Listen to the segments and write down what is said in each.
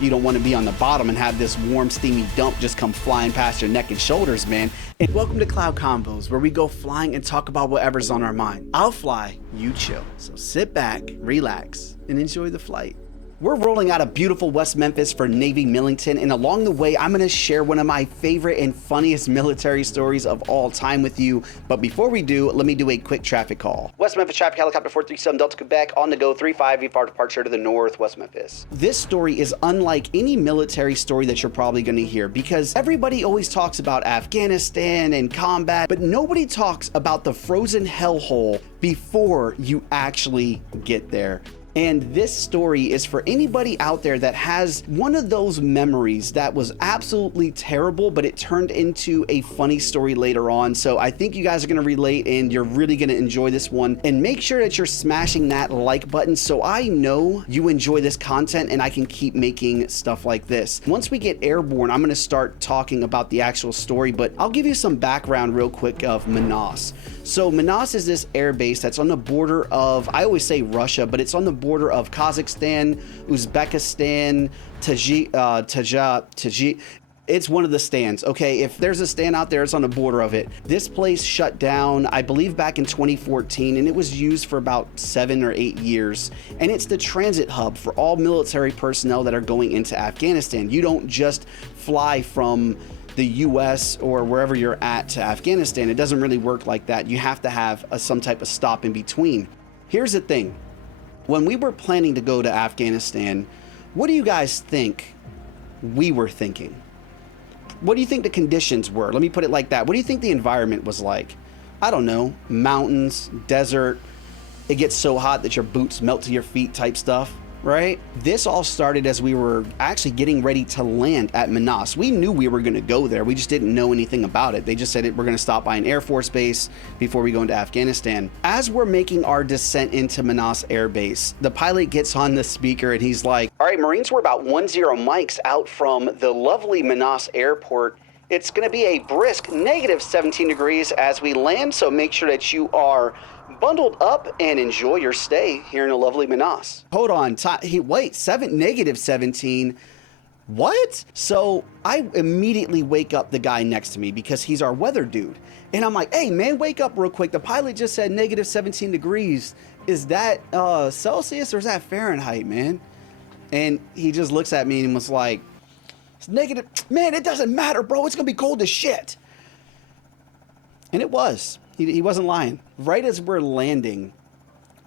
You don't want to be on the bottom and have this warm, steamy dump just come flying past your neck and shoulders, man. And welcome to Cloud Convos, where we go flying and talk about whatever's on our mind. I'll fly, you chill. So sit back, relax, and enjoy the flight. We're rolling out of beautiful West Memphis for Navy Millington, and along the way, I'm going to share one of my favorite and funniest military stories of all time with you. But before we do, let me do a quick traffic call. West Memphis traffic, helicopter 437 Delta Quebec, on the go, 35 VFR departure to the north, West Memphis. This story is unlike any military story that you're probably going to hear, because everybody always talks about Afghanistan and combat, but nobody talks about the frozen hellhole before you actually get there. And this story is for anybody out there that has one of those memories that was absolutely terrible, but it turned into a funny story later on. So I think you guys are going to relate and you're really going to enjoy this one. And make sure that you're smashing that like button so I know you enjoy this content and I can keep making stuff like this. Once we get airborne, I'm going to start talking about the actual story, but I'll give you some background real quick of Manas. So Manas is this air base that's on the border of, I always say Russia, but it's on the border of Kazakhstan, Uzbekistan, Tajik. It's one of the stands, okay? If there's a stand out there, it's on the border of it. This place shut down, I believe, back in 2014, and it was used for about 7 or 8 years. And it's the transit hub for all military personnel that are going into Afghanistan. You don't just fly from the US or wherever you're at to Afghanistan. It doesn't really work like that. You have to have some type of stop in between. Here's the thing. When we were planning to go to Afghanistan, what do you guys think we were thinking? What do you think the conditions were? Let me put it like that. What do you think the environment was like? I don't know, mountains, desert, it gets so hot that your boots melt to your feet type stuff, right? This all started as we were actually getting ready to land at Manas. We knew we were going to go there. We just didn't know anything about it. They just said we're going to stop by an Air Force base before we go into Afghanistan. As we're making our descent into Manas Air Base, the pilot gets on the speaker and he's like, all right, Marines, we're about 10 mics out from the lovely Manas Airport. It's going to be a brisk negative 17 degrees as we land, so make sure that you are bundled up and enjoy your stay here in a lovely Manas. Hold on, wait, negative 17? What? So I immediately wake up the guy next to me because he's our weather dude. And I'm like, hey man, wake up real quick. The pilot just said negative 17 degrees. Is that Celsius or is that Fahrenheit, man? And he just looks at me and was like, it's negative. Man, it doesn't matter, bro. It's gonna be cold as shit. And it was. He wasn't lying. Right as we're landing,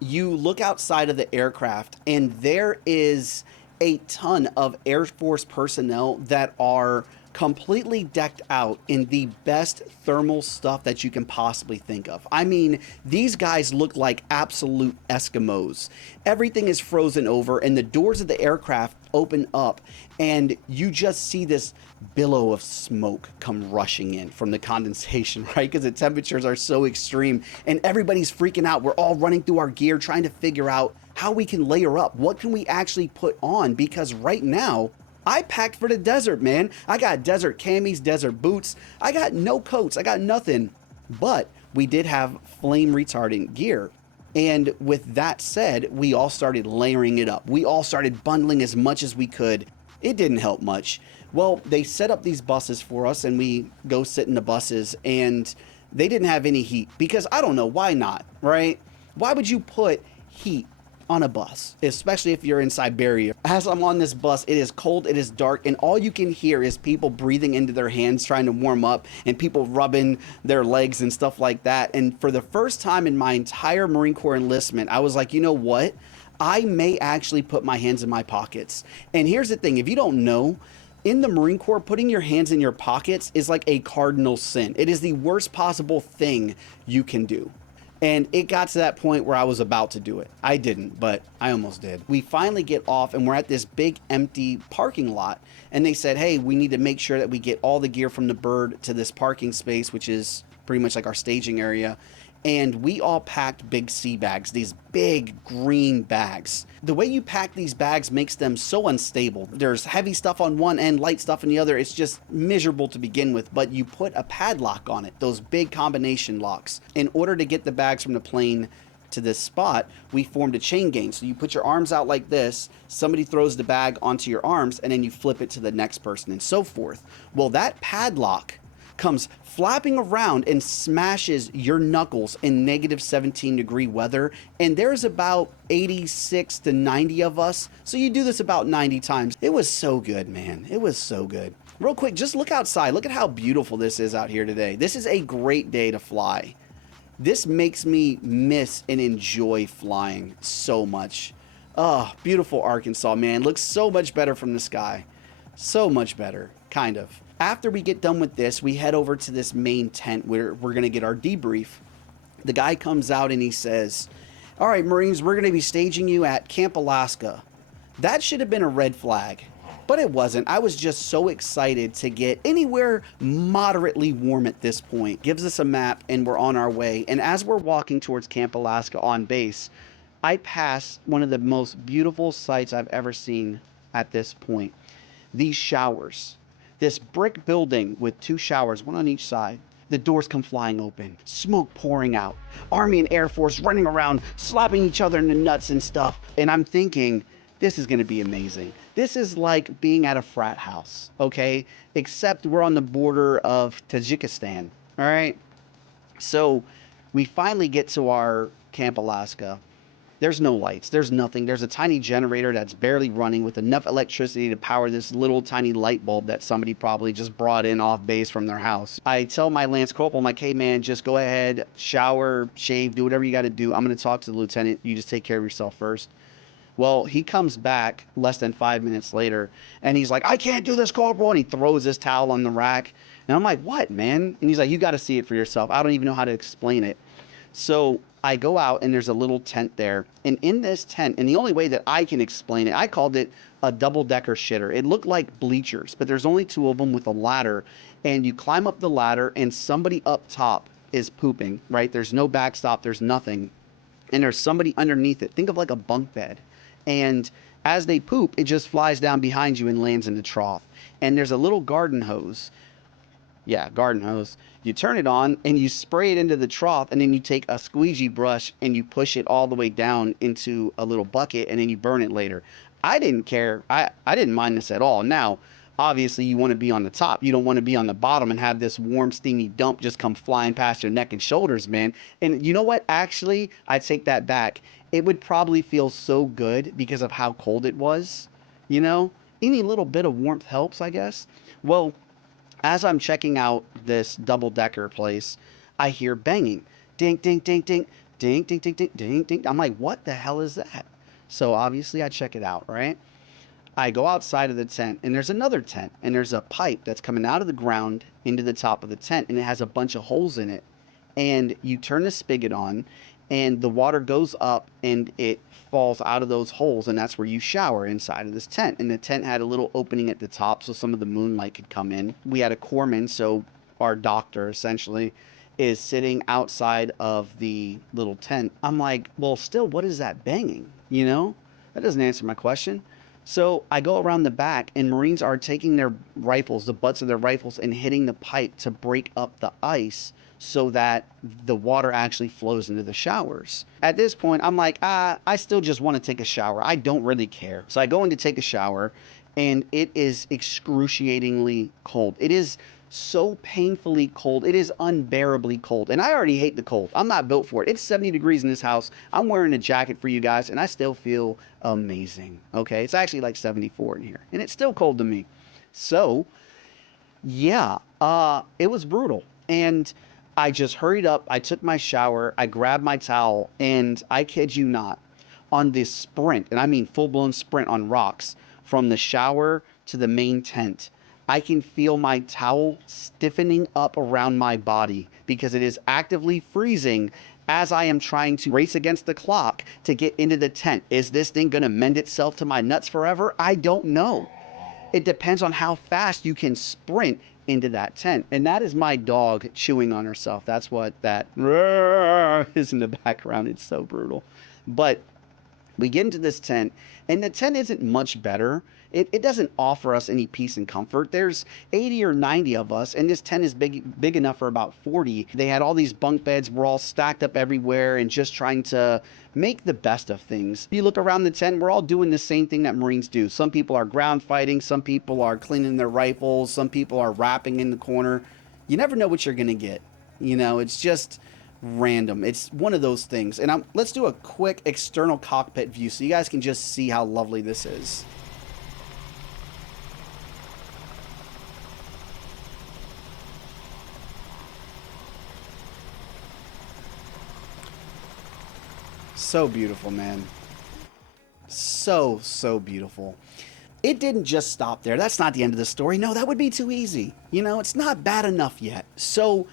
you look outside of the aircraft and there is a ton of Air Force personnel that are completely decked out in the best thermal stuff that you can possibly think of. I mean, these guys look like absolute Eskimos. Everything is frozen over and the doors of the aircraft open up and you just see this billow of smoke come rushing in from the condensation, right? Because the temperatures are so extreme and everybody's freaking out. We're all running through our gear trying to figure out how we can layer up. What can we actually put on? Because right now, I packed for the desert, man. I got desert camis, desert boots. I got no coats. I got nothing. But we did have flame retardant gear. And with that said, we all started layering it up. We all started bundling as much as we could. It didn't help much. Well, they set up these buses for us and we go sit in the buses and they didn't have any heat because I don't know, why not, right? Why would you put heat on a bus, especially if you're in Siberia? As I'm on this bus, it is cold, it is dark, and all you can hear is people breathing into their hands trying to warm up and people rubbing their legs and stuff like that. And for the first time in my entire Marine Corps enlistment, I was like, you know what? I may actually put my hands in my pockets. And here's the thing, if you don't know, in the Marine Corps, putting your hands in your pockets is like a cardinal sin. It is the worst possible thing you can do. And it got to that point where I was about to do it. I didn't, but I almost did. We finally get off and we're at this big empty parking lot. And they said, hey, we need to make sure that we get all the gear from the bird to this parking space, which is pretty much like our staging area. And we all packed big sea bags, these big green bags. The way you pack these bags makes them so unstable. There's heavy stuff on one end, light stuff on the other. It's just miserable to begin with, but you put a padlock on it, those big combination locks, in order to get the bags from the plane to this spot, we formed a chain gang. So you put your arms out like this, somebody throws the bag onto your arms, and then you flip it to the next person and so forth. Well, that padlock comes flapping around and smashes your knuckles in negative 17-degree weather. And there's about 86 to 90 of us. So you do this about 90 times. It was so good, man. It was so good. Real quick, just look outside. Look at how beautiful this is out here today. This is a great day to fly. This makes me miss and enjoy flying so much. Oh, beautiful Arkansas, man. Looks so much better from the sky. So much better, kind of. After we get done with this, we head over to this main tent where we're going to get our debrief. The guy comes out and he says, all right, Marines, we're going to be staging you at Camp Alaska. That should have been a red flag, but it wasn't. I was just so excited to get anywhere moderately warm at this point. Gives us a map and we're on our way. And as we're walking towards Camp Alaska on base, I pass one of the most beautiful sights I've ever seen at this point. These showers. This brick building with 2 showers, one on each side. The doors come flying open, smoke pouring out, Army and Air Force running around, slapping each other in the nuts and stuff. And I'm thinking, this is gonna be amazing. This is like being at a frat house, okay? Except we're on the border of Tajikistan, all right? So we finally get to our Camp Alaska. There's no lights. There's nothing. There's a tiny generator that's barely running with enough electricity to power this little tiny light bulb that somebody probably just brought in off base from their house. I tell my Lance Corporal, I'm like, hey man, just go ahead, shower, shave, do whatever you got to do. I'm going to talk to the lieutenant. You just take care of yourself first. Well, he comes back less than 5 minutes later and he's like, I can't do this, Corporal. And he throws his towel on the rack. And I'm like, what, man? And he's like, you got to see it for yourself. I don't even know how to explain it. So I go out and there's a little tent there. And in this tent, and the only way that I can explain it, I called it a double-decker shitter. It looked like bleachers, but there's only 2 of them with a ladder. And you climb up the ladder and somebody up top is pooping, right? There's no backstop. There's nothing. And there's somebody underneath it. Think of like a bunk bed. And as they poop, it just flies down behind you and lands in the trough. And there's a little garden hose. Yeah, garden hose. You turn it on and you spray it into the trough, and then you take a squeegee brush and you push it all the way down into a little bucket, and then you burn it later. I didn't care. I didn't mind this at all. Now, obviously you want to be on the top. You don't want to be on the bottom and have this warm, steamy dump just come flying past your neck and shoulders, man. And you know what? Actually, I take that back. It would probably feel so good because of how cold it was. You know, any little bit of warmth helps, I guess. Well, as I'm checking out this double-decker place, I hear banging. Ding, ding, ding, ding, ding, ding, ding, ding, ding, ding. I'm like, what the hell is that? So obviously I check it out, right? I go outside of the tent, and there's another tent, and there's a pipe that's coming out of the ground into the top of the tent, and it has a bunch of holes in it. And you turn the spigot on, and the water goes up, and it falls out of those holes, and that's where you shower inside of this tent. And the tent had a little opening at the top so some of the moonlight could come in. We had a corpsman, so our doctor essentially is sitting outside of the little tent. I'm like, well, still, what is that banging? You know, that doesn't answer my question. So I go around the back, and Marines are taking their rifles, the butts of their rifles, and hitting the pipe to break up the ice so that the water actually flows into the showers. At this point, I'm like, I still just want to take a shower. I don't really care. So I go in to take a shower, and it is excruciatingly cold. It is so painfully cold. It is unbearably cold. And I already hate the cold. I'm not built for it. It's 70 degrees in this house. I'm wearing a jacket for you guys, and I still feel amazing. Okay? It's actually like 74 in here, and it's still cold to me. So, yeah, it was brutal. And I just hurried up. I took my shower. I grabbed my towel, and I kid you not, on this sprint, and I mean full-blown sprint on rocks, from the shower to the main tent, I can feel my towel stiffening up around my body because it is actively freezing as I am trying to race against the clock to get into the tent. Is this thing going to mend itself to my nuts forever? I don't know. It depends on how fast you can sprint into that tent. And that is my dog chewing on herself. That's what that is in the background. It's so brutal. But We get into this tent, and the tent isn't much better. It doesn't offer us any peace and comfort. There's 80 or 90 of us, and this tent is big enough for about 40. They had all these bunk beds. We're all stacked up everywhere and just trying to make the best of things. You look around the tent, we're all doing the same thing that Marines do. Some people are ground fighting, some people are cleaning their rifles, some people are rapping in the corner. You never know what you're going to get. You know, it's just random. It's one of those things. And let's do a quick external cockpit view so you guys can just see how lovely this is. So beautiful, man. So beautiful. It didn't just stop there. That's not the end of the story. No, that would be too easy. You know, it's not bad enough yet. So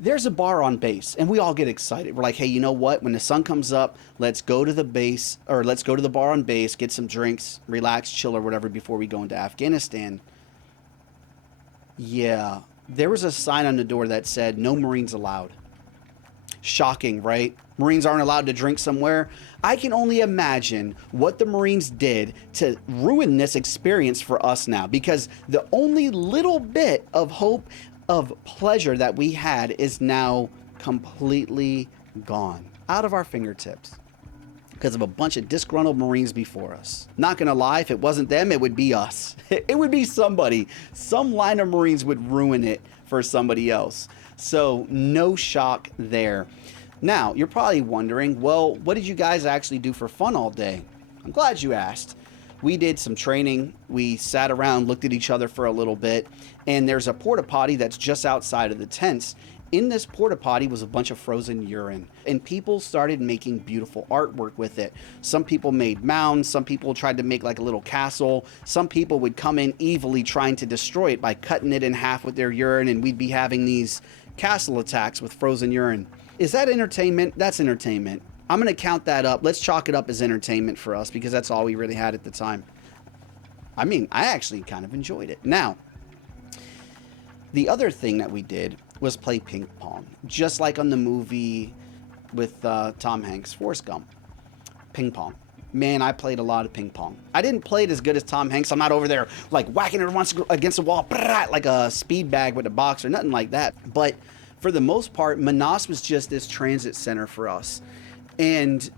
there's a bar on base, and we all get excited. We're like, hey, you know what? When the sun comes up, let's go to the base, or let's go to the bar on base, get some drinks, relax, chill, or whatever before we go into Afghanistan. Yeah, there was a sign on the door that said, no Marines allowed. Shocking, right? Marines aren't allowed to drink somewhere. I can only imagine what the Marines did to ruin this experience for us now, because the only little bit of hope of pleasure that we had is now completely gone out of our fingertips because of a bunch of disgruntled Marines before us. Not gonna lie, if it wasn't them, it would be us. It would be somebody. Some line of Marines would ruin it for somebody else. So no shock there. Now, you're probably wondering, well, what did you guys actually do for fun all day? I'm glad you asked. We did some training. We sat around, looked at each other for a little bit, and there's a porta potty that's just outside of the tents. In this porta potty was a bunch of frozen urine, and people started making beautiful artwork with it. Some people made mounds, some people tried to make like a little castle, some people would come in evilly trying to destroy it by cutting it in half with their urine, and we'd be having these castle attacks with frozen urine. Is that entertainment? That's entertainment. I'm going to count that up. Let's chalk it up as entertainment for us because that's all we really had at the time. I mean, I actually kind of enjoyed it. Now, the other thing that we did was play ping pong, just like on the movie with Tom Hanks, Forrest Gump. Ping pong. Man, I played a lot of ping pong. I didn't play it as good as Tom Hanks. I'm not over there like whacking it once against the wall like a speed bag with a box or nothing like that. But for the most part, Manas was just this transit center for us. And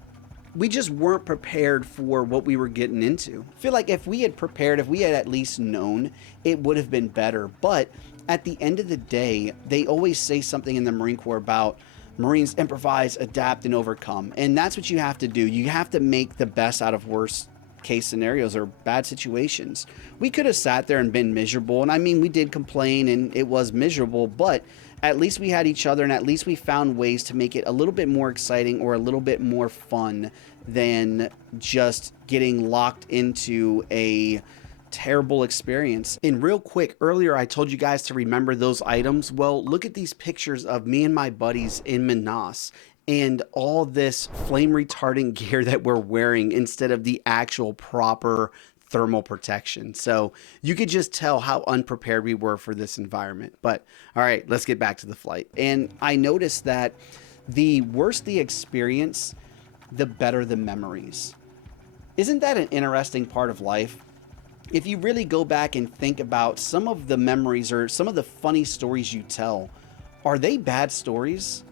we just weren't prepared for what we were getting into. I feel like if we had prepared, if we had at least known, it would have been better. But at the end of the day, they always say something in the Marine Corps about Marines improvise, adapt, and overcome. And that's what you have to do. You have to make the best out of worst case scenarios or bad situations. We could have sat there and been miserable. And I mean, we did complain and it was miserable, but at least we had each other and at least we found ways to make it a little bit more exciting or a little bit more fun than just getting locked into a terrible experience. And real quick, earlier I told you guys to remember those items. Well, look at these pictures of me and my buddies in Manas and all this flame retardant gear that we're wearing instead of the actual proper thermal protection. So you could just tell how unprepared we were for this environment. But all right, let's get back to the flight. And I noticed that the worse the experience, the better the memories. Isn't that an interesting part of life? If you really go back and think about some of the memories or some of the funny stories you tell, are they bad stories?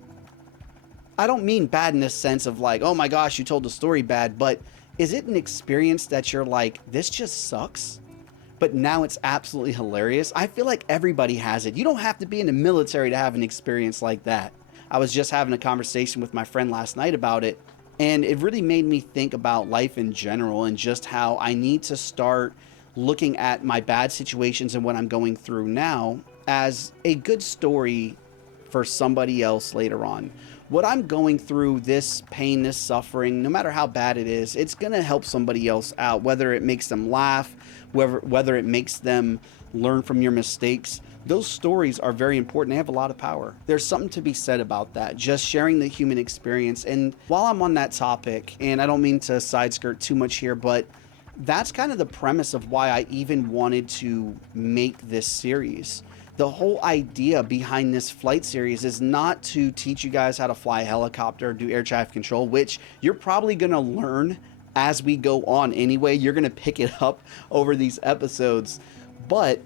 I don't mean bad in the sense of like, oh my gosh, you told the story bad, but is it an experience that you're like, this just sucks? But now it's absolutely hilarious. I feel like everybody has it. You don't have to be in the military to have an experience like that. I was just having a conversation with my friend last night about it, and it really made me think about life in general and just how I need to start looking at my bad situations and what I'm going through now as a good story for somebody else later on. What I'm going through, this pain, this suffering, no matter how bad it is, it's going to help somebody else out, whether it makes them laugh, whether it makes them learn from your mistakes. Those stories are very important. They have a lot of power. There's something to be said about that, just sharing the human experience. And while I'm on that topic, and I don't mean to side skirt too much here, but that's kind of the premise of why I even wanted to make this series. The whole idea behind this flight series is not to teach you guys how to fly a helicopter or do air traffic control, which you're probably going to learn as we go on anyway. You're going to pick it up over these episodes. But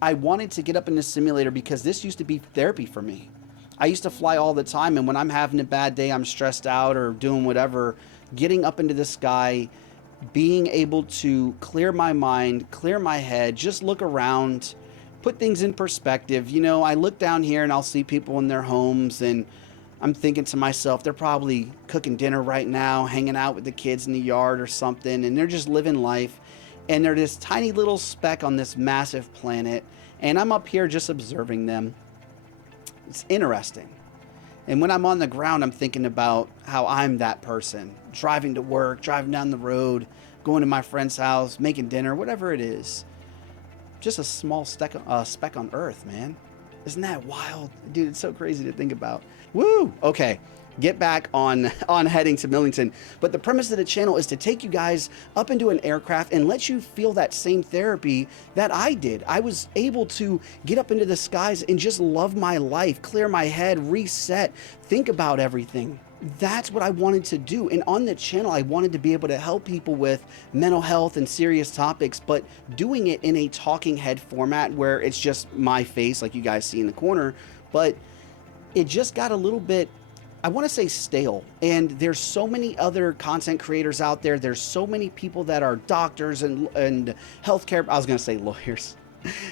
I wanted to get up in the simulator because this used to be therapy for me. I used to fly all the time, and when I'm having a bad day, I'm stressed out or doing whatever, getting up into the sky, being able to clear my mind, clear my head, just look around, put things in perspective. You know, I look down here and I'll see people in their homes, and I'm thinking to myself, they're probably cooking dinner right now, hanging out with the kids in the yard or something, and they're just living life. And they're this tiny little speck on this massive planet, and I'm up here just observing them. It's interesting. And when I'm on the ground, I'm thinking about how I'm that person, driving to work, driving down the road, going to my friend's house, making dinner, whatever it is. Just a small speck on Earth, man. Isn't that wild? Dude, it's so crazy to think about. Woo! Okay, get back on heading to Millington. But the premise of the channel is to take you guys up into an aircraft and let you feel that same therapy that I did. I was able to get up into the skies and just love my life, clear my head, reset, think about everything. That's what I wanted to do. And on the channel, I wanted to be able to help people with mental health and serious topics, but doing it in a talking head format where it's just my face, like you guys see in the corner. But it just got a little bit, I want to say, stale. And there's so many other content creators out there. There's so many people that are doctors and healthcare, I was going to say lawyers,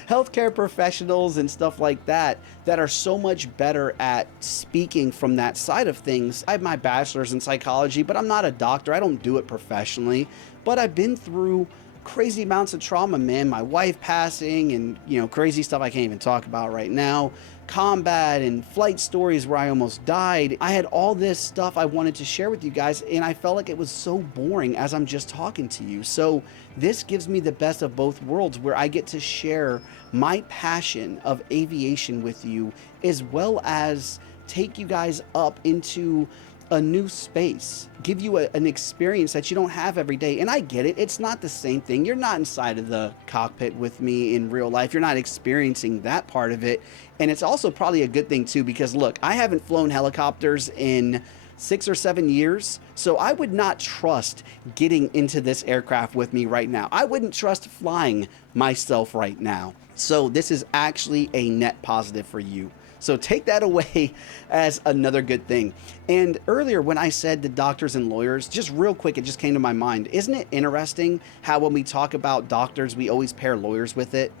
healthcare professionals and stuff like that, that are so much better at speaking from that side of things. I have my bachelor's in psychology, but I'm not a doctor. I don't do it professionally, but I've been through crazy amounts of trauma, man. My wife passing and, you know, crazy stuff I can't even talk about right now. Combat and flight stories where I almost died. I had all this stuff I wanted to share with you guys, and I felt like it was so boring as I'm just talking to you. So this gives me the best of both worlds, where I get to share my passion of aviation with you, as well as take you guys up into a new space, give you an experience that you don't have every day. And I get it, it's not the same thing. You're not inside of the cockpit with me in real life. You're not experiencing that part of it. And it's also probably a good thing too, because look, I haven't flown helicopters in 6 or 7 years, so I would not trust getting into this aircraft with me right now. I wouldn't trust flying myself right now. So this is actually a net positive for you. So take that away as another good thing. And earlier when I said the doctors and lawyers, just real quick, it just came to my mind. Isn't it interesting how when we talk about doctors, we always pair lawyers with it?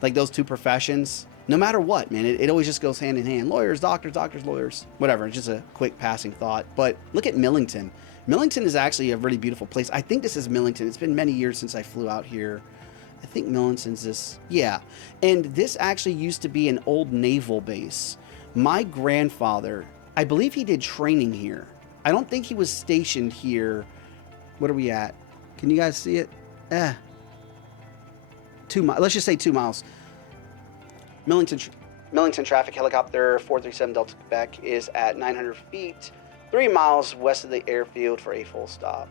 Like those two professions? No matter what, man, it always just goes hand in hand. Lawyers, doctors, lawyers, whatever. It's just a quick passing thought. But look at Millington. Millington is actually a really beautiful place. I think this is Millington. It's been many years since I flew out here. I think Millington's this, yeah. And this actually used to be an old naval base. My grandfather, I believe he did training here. I don't think he was stationed here. What are we at? Can you guys see it? 2 miles, let's just say 2 miles. Millington traffic helicopter 437 Delta Quebec is at 900 feet, 3 miles west of the airfield for a full stop.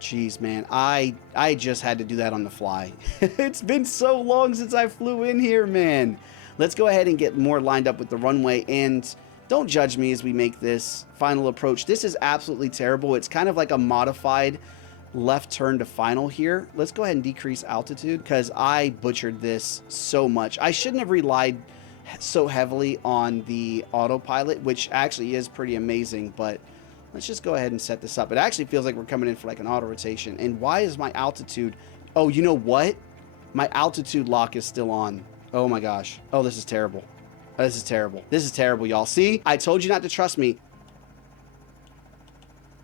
Jeez, man, I just had to do that on the fly. It's been so long since I flew in here, man. Let's go ahead and get more lined up with the runway, and don't judge me as we make this final approach. This is absolutely terrible. It's kind of like a modified left turn to final here. Let's go ahead and decrease altitude because I butchered this so much. I shouldn't have relied so heavily on the autopilot, which actually is pretty amazing, but let's just go ahead and set this up. It actually feels like we're coming in for like an auto rotation. And why is my altitude? Oh, you know what? My altitude lock is still on. Oh my gosh. Oh, this is terrible. This is terrible. This is terrible, y'all. See, I told you not to trust me.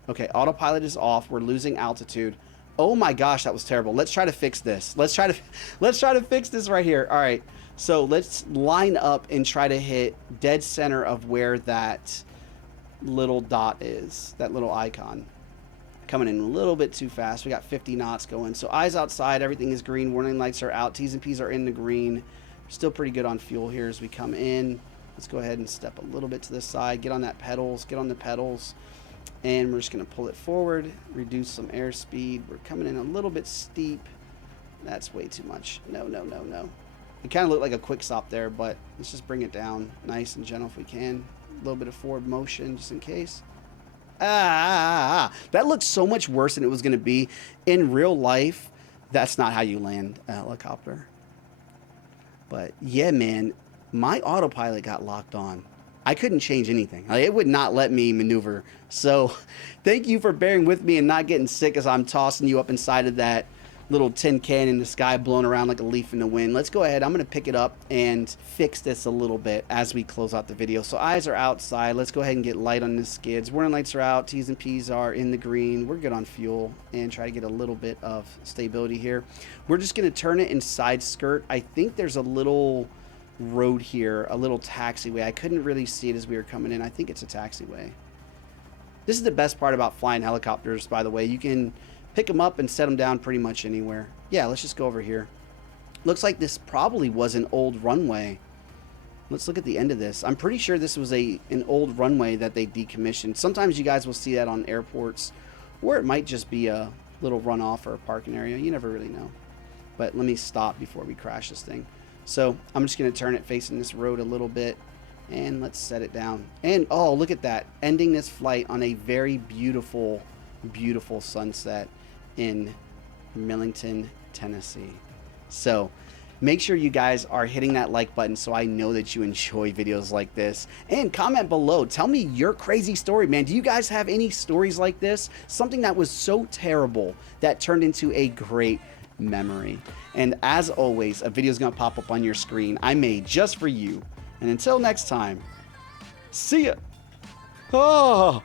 Okay, autopilot is off. We're losing altitude. Oh my gosh, that was terrible. Let's try to fix this. Let's try to fix this right here. All right. So let's line up and try to hit dead center of where that little dot is, that little icon. Coming in a little bit too fast. We got 50 knots going. So eyes outside, everything is green. Warning lights are out. T's and P's are in the green. Still pretty good on fuel here as we come in. Let's go ahead and step a little bit to the side. Get on that pedals. Get on the pedals. And we're just going to pull it forward. Reduce some airspeed. We're coming in a little bit steep. That's way too much. No, no, no, no. It kind of looked like a quick stop there, but let's just bring it down nice and gentle if we can. A little bit of forward motion just in case. That looked so much worse than it was going to be. In real life, that's not how you land a helicopter. But yeah, man, my autopilot got locked on. I couldn't change anything. Like, it would not let me maneuver. So thank you for bearing with me and not getting sick as I'm tossing you up inside of that little tin can in the sky blowing around like a leaf in the wind. Let's go ahead. I'm going to pick it up and fix this a little bit as we close out the video. So eyes are outside. Let's go ahead and get light on the skids. Warning lights are out. T's and P's are in the green. We're good on fuel and try to get a little bit of stability here. We're just going to turn it in side skirt. I think there's a little road here, a little taxiway. I couldn't really see it as we were coming in. I think it's a taxiway. This is the best part about flying helicopters, by the way. You can pick them up and set them down pretty much anywhere. Yeah, let's just go over here. Looks like this probably was an old runway. Let's look at the end of this. I'm pretty sure this was an old runway that they decommissioned. Sometimes you guys will see that on airports, or it might just be a little runoff or a parking area. You never really know. But let me stop before we crash this thing. So I'm just going to turn it facing this road a little bit, and let's set it down. And oh, look at that, ending this flight on a very beautiful, beautiful sunset in Millington, Tennessee. So make sure you guys are hitting that like button so I know that you enjoy videos like this, and comment below. Tell me your crazy story, man. Do you guys have any stories like this? Something that was so terrible that turned into a great memory. And as always, a video is going to pop up on your screen I made just for you. And until next time, see ya. Oh.